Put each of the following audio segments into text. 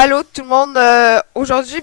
Allô tout le monde, aujourd'hui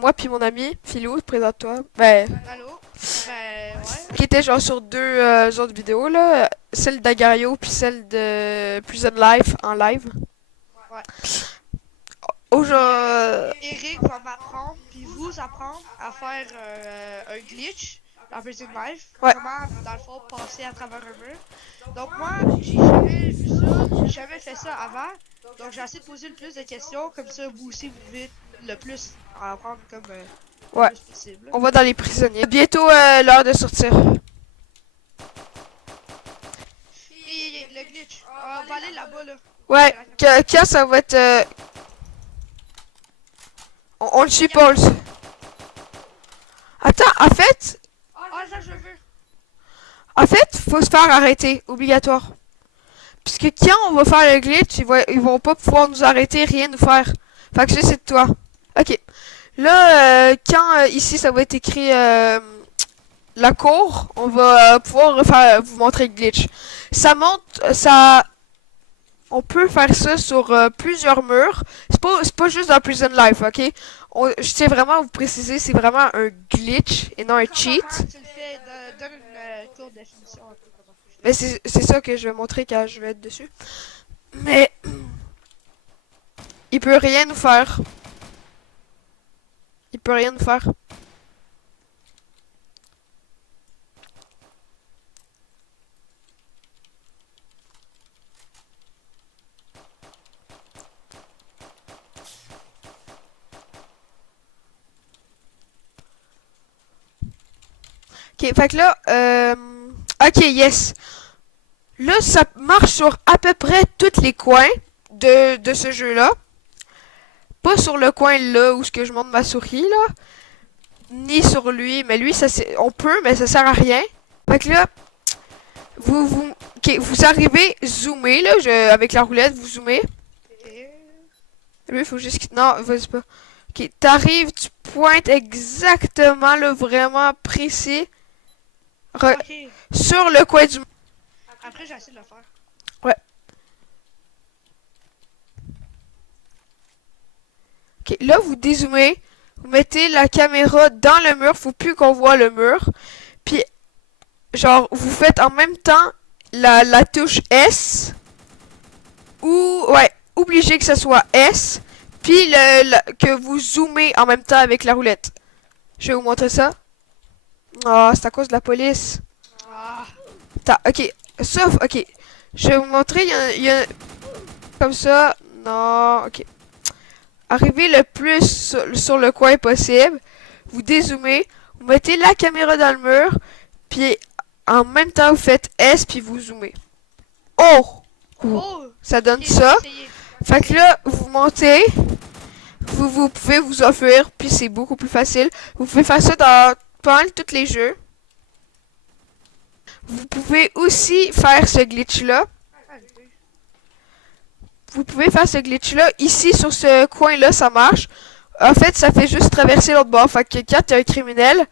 moi puis mon ami Philou, présente-toi, Allô? Ouais. qui était genre sur deux autres vidéos là, celle d'Agario puis celle de Prison Life en live. Ouais. Puis Aujourd'hui, Eric va m'apprendre, puis vous apprendre à faire un glitch dans Prison Life. ouais, Comment, dans le fond, passer à travers un mur. Donc moi, j'ai jamais vu ça, j'ai jamais fait ça avant. Donc j'ai essayé de poser le plus de questions, comme ça vous aussi vous pouvez le plus en apprendre comme le ouais, plus possible. on va dans les prisonniers. Bientôt l'heure de sortir. Et le glitch, on va aller là-bas là. Ouais, C'est la caméra. quand ça va être, on le suit pas. Attends, Ah, ça je veux. en fait, faut se faire arrêter, obligatoire. Puisque quand on va faire le glitch, ils vont pas pouvoir nous arrêter, rien nous faire. Fait que ça, c'est de toi. Ok. Là, quand ici, ça va être écrit la cour, on va pouvoir vous montrer le glitch. Ça monte, ça... On peut faire ça sur plusieurs murs. C'est pas juste dans Prison Life, ok? Je tiens vraiment à vous préciser, c'est vraiment un glitch et non un cheat. Comment tu le fais? Donne une courte définition un peu comment tu le Mais fais. c'est ça que je vais montrer quand je vais être dessus. Mais il peut rien nous faire. Il peut rien nous faire. Ok, fait que là, ok, yes. Là, ça marche sur à peu près tous les coins de ce jeu-là. Pas sur le coin là où ce que je monte ma souris, là. Ni sur lui, mais lui, on peut, mais ça sert à rien. Fait que là, ok, vous arrivez zoomer, là, avec la roulette, vous zoomez. Et... Lui, il faut juste qu'il... Non, vas-y pas. Ok, t'arrives, tu pointes exactement, là, vraiment précis. Ok. Sur le coin du... Après, j'ai essayé de le faire. Ouais. Ok, là, vous dézoomez. Vous mettez la caméra dans le mur. Faut plus qu'on voit le mur. Puis, genre, vous faites en même temps la touche S. Ou, ouais, obligé que ça soit S. Puis, que vous zoomez en même temps avec la roulette. Je vais vous montrer ça. Ah, c'est à cause de la police. Ah. Ok, sauf, ok. Je vais vous montrer, comme ça. Non, ok. Arrivez le plus sur le coin possible. Vous dézoomez. Vous mettez la caméra dans le mur. Puis en même temps, vous faites S. Puis vous zoomez. Oh! Oh! Ça donne Ok, je vais ça. essayer. Fait que là, vous montez. Vous pouvez vous offrir. Puis c'est beaucoup plus facile. Vous pouvez faire ça dans pas mal tous les jeux. Vous pouvez aussi faire ce glitch-là. Ah, j'ai pas eu. Vous pouvez faire ce glitch-là. Ici, sur ce coin-là, ça marche. En fait, ça fait juste traverser l'autre bord. Fait que quand t'es un criminel,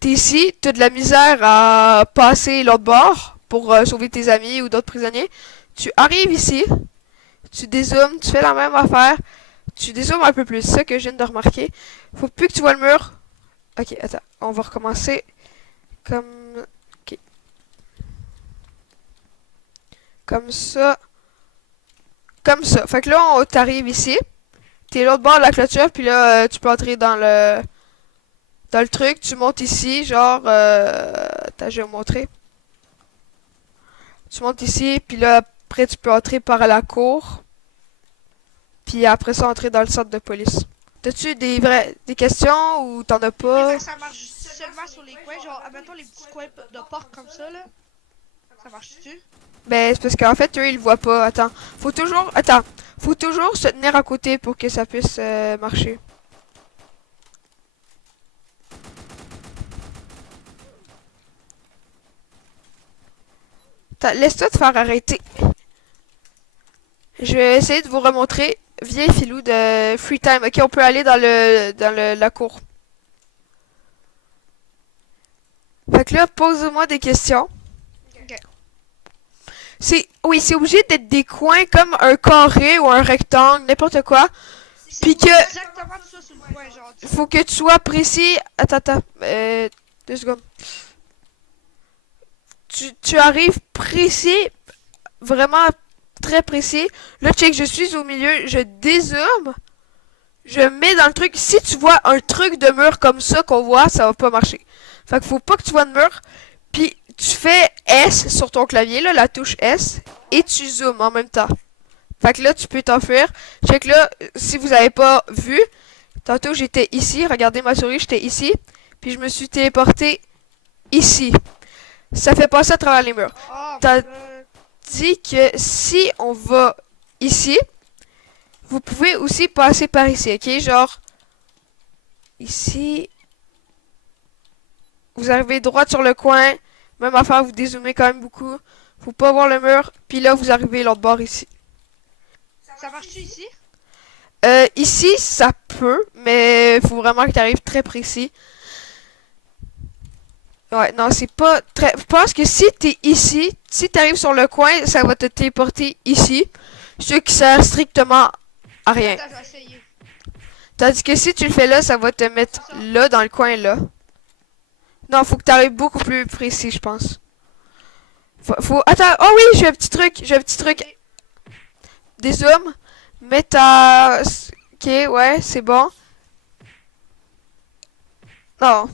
t'es ici, t'as de la misère à passer l'autre bord pour sauver tes amis ou d'autres prisonniers. Tu arrives ici, tu dézoomes, tu fais la même affaire. Tu dézoomes un peu plus, c'est ça que je viens de remarquer. Faut plus que tu vois le mur. Ok, attends, on va recommencer comme... Ok. Comme ça. Comme ça. Fait que là, t'arrives ici. T'es l'autre bord de la clôture, puis là, tu peux entrer dans le truc. Tu montes ici, genre... Attends, je vais vous montrer. Tu montes ici, puis là, après, tu peux entrer par la cour. Puis après ça, entrer dans le centre de police. T'as-tu des questions ou t'en as Ok, pas? fait que ça marche seulement sur les coins. Genre, admettons les petits coins de porte comme ça, là. Ça marche-tu? Ben, c'est parce qu'en fait, eux, ils le voient pas. Attends. Attends. Faut toujours se tenir à côté pour que ça puisse marcher. Laisse-toi te faire arrêter. Je vais essayer de vous remontrer. Viens, Filou, de Free Time. Ok, on peut aller la cour. Fait que là, pose-moi des questions. Ok. Oui, c'est obligé d'être des coins comme un carré ou un rectangle, n'importe quoi. Puis C'est que exactement ça sur le coin, genre. faut que tu sois précis. Attends. 2 secondes. Tu arrives précis, vraiment très précis. Là, check, je suis au milieu, je dézoome, je mets dans le truc. Si tu vois un truc de mur comme ça qu'on voit, ça va pas marcher. Fait qu'il faut pas que tu vois de mur. Puis tu fais S sur ton clavier, là, la touche S, et tu zoomes en même temps. Fait que là, tu peux t'enfuir. Check là, si vous avez pas vu, tantôt j'étais ici, regardez ma souris, j'étais ici, puis je me suis téléporté ici. Ça fait passer à travers les murs. Oh, T'as dit que si on va ici, vous pouvez aussi passer par ici, ok? Genre, ici, vous arrivez droit sur le coin, même affaire, vous dézoomez quand même beaucoup. Faut pas voir le mur, puis là, vous arrivez l'autre bord ici. ça marche-tu ici? Ici, ça peut, mais faut vraiment que tu arrives très précis. Ouais, non, c'est pas très... Je pense que si t'es ici, si t'arrives sur le coin, ça va te téléporter ici. Ce qui sert strictement à rien. Attends, je vais essayer. Tandis que si tu le fais là, ça va te mettre là, dans le coin là. Non, faut que t'arrives beaucoup plus précis, je pense. Attends, oh oui, j'ai un petit truc. Dézoome. Mets ta... Ok, ouais, c'est bon. Non.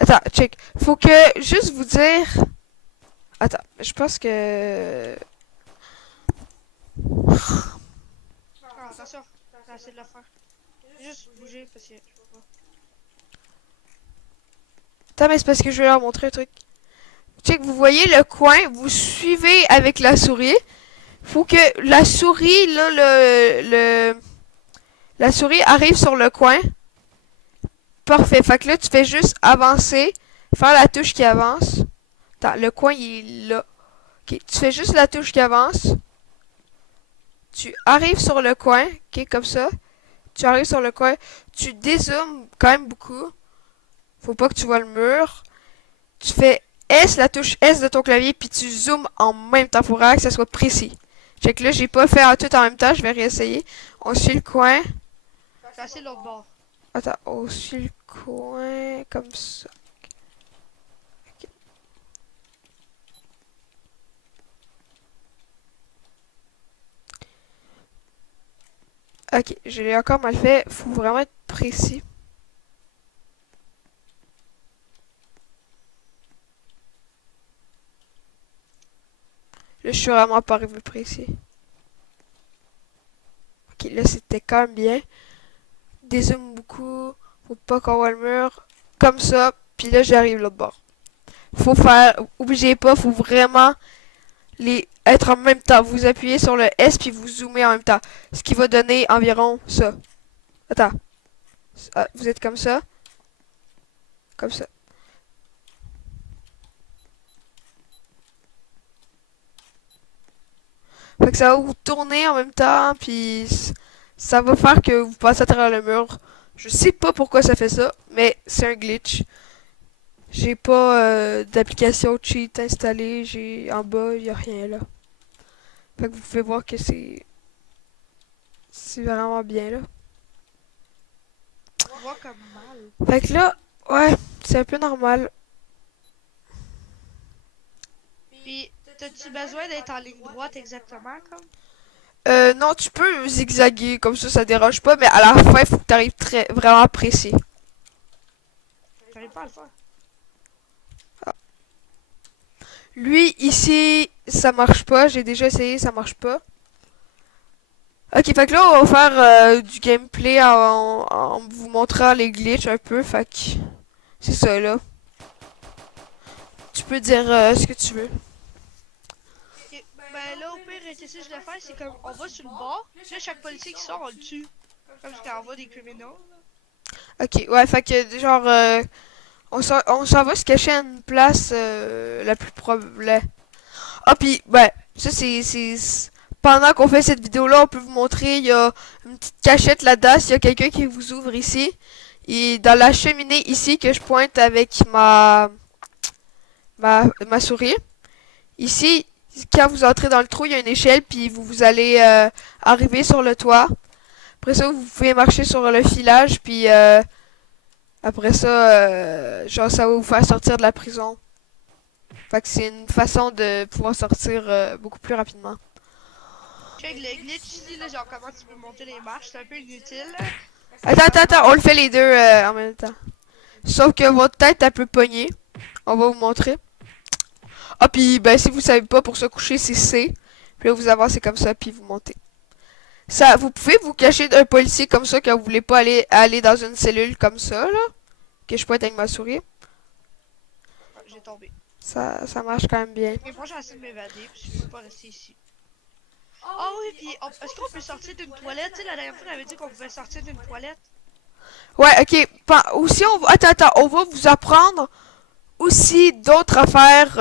Attends, check. Faut que... Juste vous dire... Attends, je pense que... Ah, attention, j'ai essayé de le faire. Juste bouger parce que. Attends, mais c'est parce que je vais leur montrer un truc. Check, vous voyez le coin, vous suivez avec la souris. Faut que la souris, là, la souris arrive sur le coin. Parfait. Fait que là, tu fais juste avancer, faire la touche qui avance. Attends, le coin, il est là. Ok, tu fais juste la touche qui avance. Tu arrives sur le coin, ok, comme ça. Tu arrives sur le coin. Tu dézoomes quand même beaucoup. Faut pas que tu vois le mur. Tu fais S, la touche S de ton clavier, puis tu zoomes en même temps. Faut vraiment que ça soit précis. Fait que là, j'ai pas fait tout en même temps. Je vais réessayer. On suit le coin. J'ai essayé l'autre bord. Attends, on suit le coin comme ça. Ok. Ok, je l'ai encore mal fait. Faut vraiment être précis. Là, je suis vraiment pas arrivé précis. Ok, là, c'était quand même bien. Dézoome beaucoup. Faut pas qu'on voit le mur. Comme ça. Puis là, j'arrive l'autre bord. Faut faire... Oubliez pas, faut vraiment être en même temps. Vous appuyez sur le S puis vous zoomez en même temps. Ce qui va donner environ ça. Attends. Ah, vous êtes comme ça. Comme ça. Fait que ça va vous tourner en même temps, puis ça va faire que vous passez à travers le mur. Je sais pas pourquoi ça fait ça, mais c'est un glitch. J'ai pas d'application cheat installée, j'ai en bas, y a rien là. Fait que vous pouvez voir que c'est vraiment bien là. On voit comme mal. Fait que là, ouais, c'est un peu normal. Puis, t'as-tu besoin d'être en ligne droite exactement comme? Non, tu peux zigzaguer, comme ça dérange pas, mais à la fin, il faut que tu arrives vraiment précis. J'arrive pas à le faire. Lui, ici, ça marche pas. J'ai déjà essayé, ça marche pas. Ok, fait que là, on va faire du gameplay en vous montrant les glitches un peu. Fait que c'est ça, là. Tu peux dire ce que tu veux. Ok, ben là, au pire, qu'est-ce que je vais faire, c'est comme, on va sur le bord, puis là, chaque policier qui sort, on le tue. Comme quand on voit des criminels. Ok, ouais, fait que genre, on s'en va se cacher à une place la plus probable. Ah, puis, ben, ça, pendant qu'on fait cette vidéo-là, on peut vous montrer, il y a une petite cachette là-dedans, s'il y a quelqu'un qui vous ouvre ici. Et dans la cheminée ici, que je pointe avec ma souris. Ici, quand vous entrez dans le trou, il y a une échelle, puis vous allez arriver sur le toit. Après ça, vous pouvez marcher sur le filage, puis après ça, genre, ça va vous faire sortir de la prison. Fait que c'est une façon de pouvoir sortir beaucoup plus rapidement. Check le glitch ici, là, genre comment tu peux monter les marches, c'est un peu inutile. Attends, on le fait les deux en même temps. Sauf que votre tête, elle peut pogner. On va vous montrer. Ah, puis ben, si vous savez pas, pour se coucher, c'est C. Puis là, vous avancez comme ça, puis vous montez. Ça, vous pouvez vous cacher d'un policier comme ça quand vous voulez pas aller dans une cellule comme ça, là. Que je pointe avec ma souris. Ah, j'ai tombé. Ça marche quand même bien. Et moi, j'ai essayé de m'évader, puis je peux pas rester ici. Ah oui, puis est-ce qu'on peut sortir d'une toilette? Tu sais, la dernière fois, on avait dit qu'on pouvait sortir d'une toilette. Ouais, ok. Aussi, attends, on va vous apprendre aussi d'autres affaires.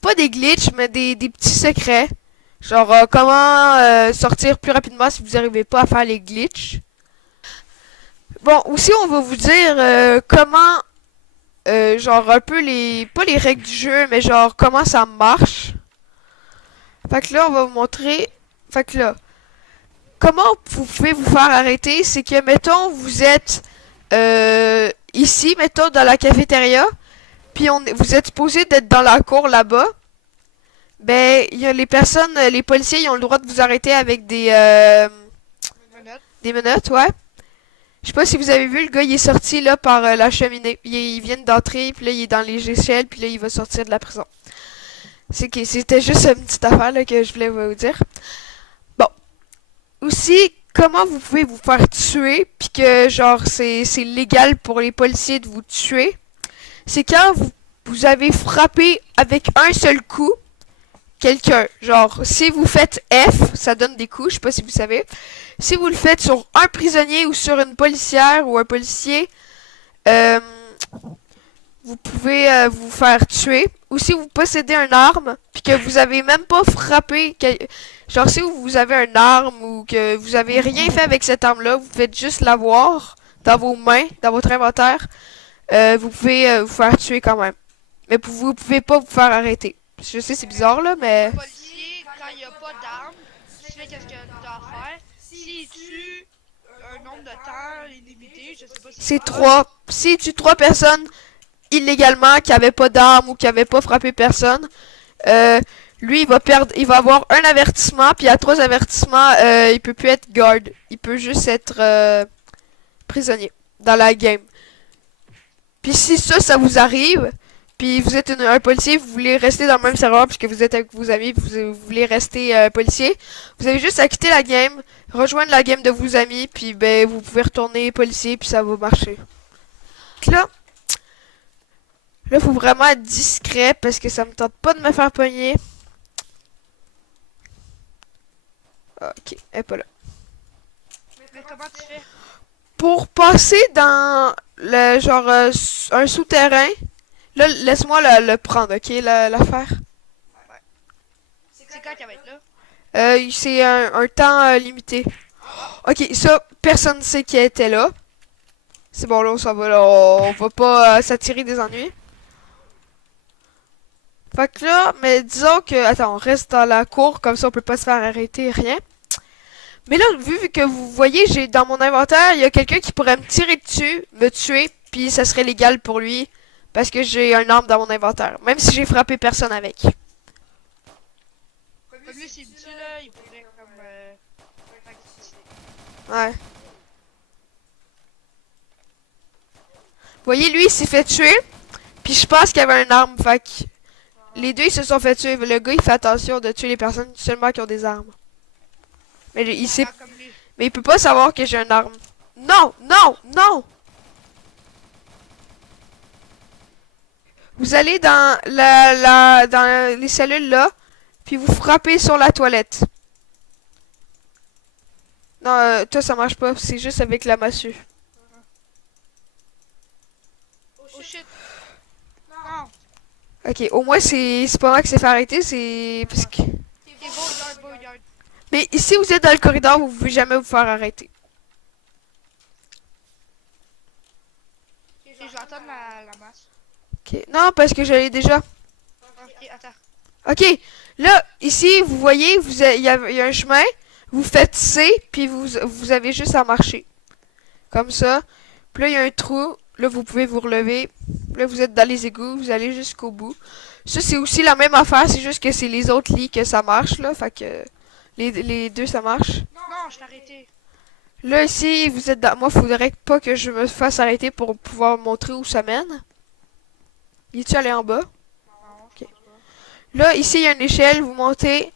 Pas des glitches, mais des petits secrets. Genre, comment sortir plus rapidement si vous n'arrivez pas à faire les glitches. Bon, aussi, on va vous dire comment, genre, un peu pas les règles du jeu, mais genre, comment ça marche. Fait que là, on va vous montrer. Fait que là, comment vous pouvez vous faire arrêter, c'est que, mettons, vous êtes ici, mettons, dans la cafétéria, puis vous êtes supposé d'être dans la cour là-bas. Ben, il y a les policiers, ils ont le droit de vous arrêter avec des menottes, ouais. Je sais pas si vous avez vu, le gars, il est sorti, là, par la cheminée. Il vient d'entrer, puis là, il est dans les échelles, puis là, il va sortir de la prison. C'était juste une petite affaire, là, que je voulais vous dire. Bon. Aussi, comment vous pouvez vous faire tuer, puis que, genre, c'est légal pour les policiers de vous tuer. C'est quand vous avez frappé avec un seul coup quelqu'un. Genre, si vous faites F, ça donne des coups, je sais pas si vous savez. Si vous le faites sur un prisonnier ou sur une policière ou un policier, vous pouvez vous faire tuer. Ou si vous possédez une arme, puis que vous avez même pas frappé, genre si vous avez une arme ou que vous avez rien fait avec cette arme-là, vous faites juste l'avoir dans vos mains, dans votre inventaire, vous pouvez vous faire tuer quand même. Mais vous pouvez pas vous faire arrêter. Je sais, c'est bizarre, là, mais... Le policier, quand il n'y a pas d'arme, tu fais qu'est-ce qu'il doit faire. S'il tue un nombre de temps illimité, je sais pas si c'est 3. S'il tue 3 personnes illégalement, qui n'avaient pas d'armes ou qui n'avaient pas frappé personne, lui, il va avoir un avertissement, puis à 3 avertissements, il peut plus être guard. Il peut juste être prisonnier dans la game. Puis si ça vous arrive, puis vous êtes un policier, vous voulez rester dans le même serveur puisque vous êtes avec vos amis, vous voulez rester policier, vous avez juste à quitter la game, rejoindre la game de vos amis, puis ben vous pouvez retourner policier, puis ça va marcher. Là, faut vraiment être discret parce que ça me tente pas de me faire pogner. Ok, elle est pas là. Mais comment tu fais? Pour passer dans le genre un souterrain, là laisse-moi le prendre, ok, l'affaire. C'est quand qu'elle va être là? C'est un temps limité. Ok, ça, personne ne sait qui était là. C'est bon, là, on s'en va, là. On va pas s'attirer des ennuis. Fait que là, mais disons que... Attends, on reste dans la cour, comme ça on peut pas se faire arrêter, rien. Mais là, vu que vous voyez, j'ai dans mon inventaire, il y a quelqu'un qui pourrait me tirer dessus, me tuer, puis ça serait légal pour lui, parce que j'ai un arme dans mon inventaire, même si j'ai frappé personne avec. Comme lui, s'il me tue, là, il pourrait comme... Ouais. Vous voyez, lui, il s'est fait tuer, puis je pense qu'il avait une arme, fait que... Les deux, ils se sont fait tuer. Le gars, il fait attention de tuer les personnes seulement qui ont des armes. Mais il sait... Mais il peut pas savoir que j'ai une arme. Non, non, non! Vous allez dans dans les cellules là, puis vous frappez sur la toilette. Non, toi ça marche pas, c'est juste avec la massue. Oh shit! Non! Ok, au moins c'est pas moi qui s'est fait arrêter, c'est parce que... C'est beau yard. Mais ici vous êtes dans le corridor, vous pouvez jamais vous faire arrêter. Ok, je vais attendre la masse. Ok, non parce que je l'ai déjà. Ok, attends. Ok, là, ici, vous voyez, il y a un chemin. vous faites C, puis vous avez juste à marcher. Comme ça. Puis là, il y a un trou. Là, vous pouvez vous relever. Là, vous êtes dans les égouts. Vous allez jusqu'au bout. Ça, c'est aussi la même affaire. C'est juste que c'est les autres lits que ça marche, là. Fait que les deux, ça marche. Non, je t'ai arrêté. Là, ici, vous êtes dans... Moi, faudrait pas que je me fasse arrêter pour pouvoir montrer où ça mène. Il est-tu allé en bas? Non, je Ok. pense pas. Là, ici, il y a une échelle. Vous montez.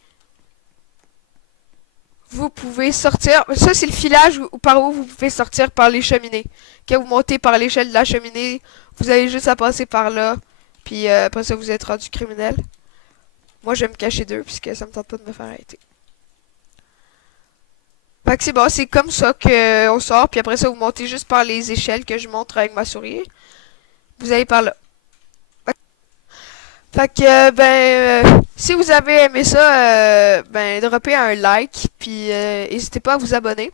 Vous pouvez sortir. Ça, c'est le filage par où vous pouvez sortir par les cheminées. Quand vous montez par l'échelle de la cheminée, vous avez juste à passer par là. Puis après ça, vous êtes rendu criminel. Moi, je vais me cacher d'eux, puisque ça me tente pas de me faire arrêter. Fait que c'est bon, c'est comme ça qu'on sort. Puis après ça, vous montez juste par les échelles que je montre avec ma souris. Vous allez par là. Fait que, si vous avez aimé ça, droppez un like, puis n'hésitez pas à vous abonner.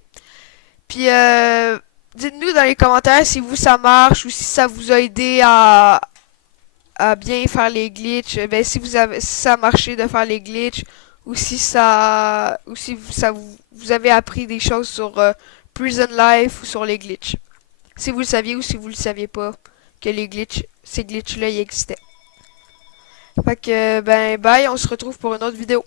Puis, dites-nous dans les commentaires si vous ça marche ou si ça vous a aidé à bien faire les glitches. Ben, si ça a marché de faire les glitches, ou si vous avez appris des choses sur Prison Life ou sur les glitches. Si vous le saviez ou si vous le saviez pas que ces glitches-là, ils existaient. Fait que, bye, on se retrouve pour une autre vidéo.